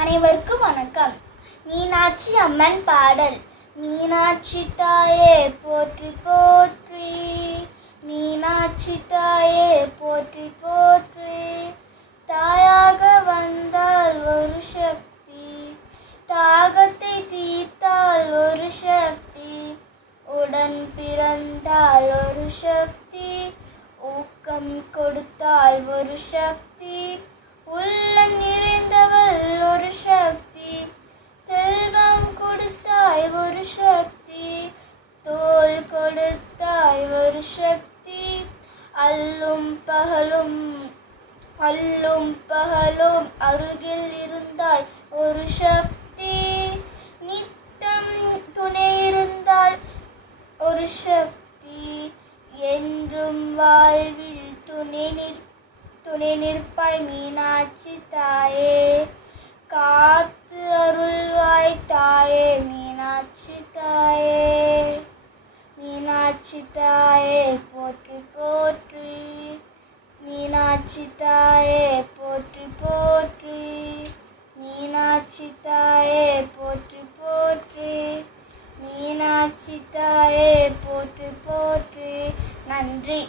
அனைவருக்கும் வணக்கம். மீனாட்சி அம்மன் பாடல். மீனாட்சி தாயே போற்றி போற்றி. மீனாட்சி தாயே போற்றி போற்றி. தாயாக வந்தால் ஒரு சக்தி. தாகத்தை தீர்த்தால் ஒரு சக்தி. உடன் பிறந்தால் ஒரு சக்தி. ஊக்கம் கொடுத்தால் ஒரு சக்தி. உள்ளன் ஒரு சக்தி அல்லும் பகலும் அல்லும் பகலும் அருகில் இருந்தாய். ஒரு சக்தி நித்தம் துணை இருந்தால் ஒரு சக்தி என்றும் வாழ்வில் துணை நிற் துணை நிற்பாய். மீனாட்சி தாயே காத்து அருள்வாய் தாயே. மீனாட்சி தாயே மீனாட்சி தாயே மீனாட்சி தாயே போற்றி போற்றி. மீனாட்சி தாயே போற்றி போற்றி. மீனாட்சி தாயே போற்றி போற்றி. நன்றி.